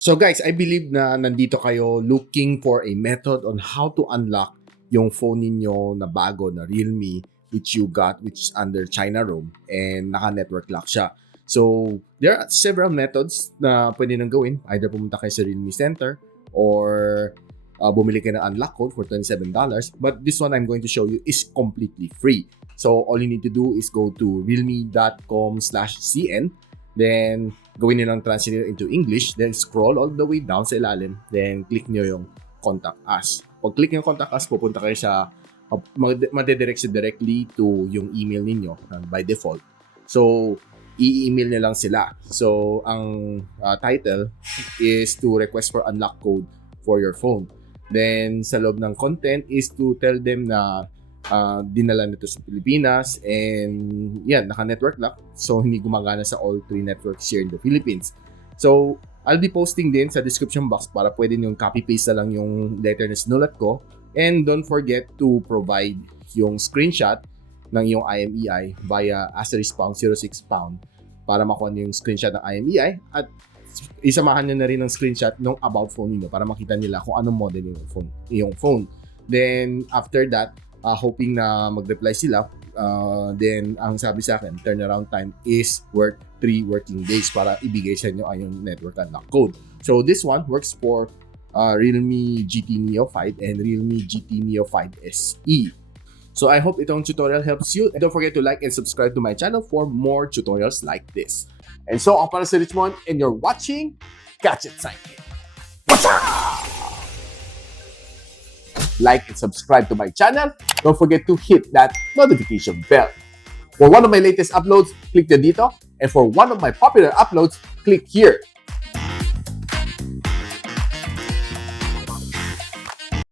So guys, I believe na nandito kayo looking for a method on how to unlock yung phone ninyo na bago na Realme which you got, which is under China ROM and naka-network lock siya. So there are several methods na pwede nang gawin. Either pumunta kayo sa Realme Center or bumili kayo ng unlock code for $27. But this one I'm going to show you is completely free. So all you need to do is go to realme.com/cn. Then, gawin nyo lang translate into English. Then, scroll all the way down sa ilalim. Then, click nyo yung Contact Us. Pag click nyo yung Contact Us, pupunta kayo sa, madidirect siya directly to yung email ninyo by default. So, i-email nyo lang sila. So, ang title is to request for unlock code for your phone. Then, sa loob ng content is to tell them na dinala nito sa Pilipinas and yan, naka-network lock. So, hindi gumagana sa all three networks here in the Philippines. So, I'll be posting din sa description box para pwede nyo copy-paste na lang yung letter na sinulat ko. And don't forget to provide yung screenshot ng yung IMEI via *06# para makuha nyo yung screenshot ng IMEI at isamahan nyo na rin ng screenshot ng about phone niyo para makita nila kung anong model yung phone. Then, after that, hoping na mag-reply sila. Then, ang sabi sa akin, turnaround time is worth 3 working days para ibigay sa inyo ang network unlock code. So, this one works for Realme GT Neo 5 and Realme GT Neo 5 SE. So, I hope itong tutorial helps you. And don't forget to like and subscribe to my channel for more tutorials like this. And so, ako para si Richmond and you're watching Gadget Sidekick. What's up? Like and subscribe to my channel. Don't forget to hit that notification bell. For one of my latest uploads, click the dito. And for one of my popular uploads, click here.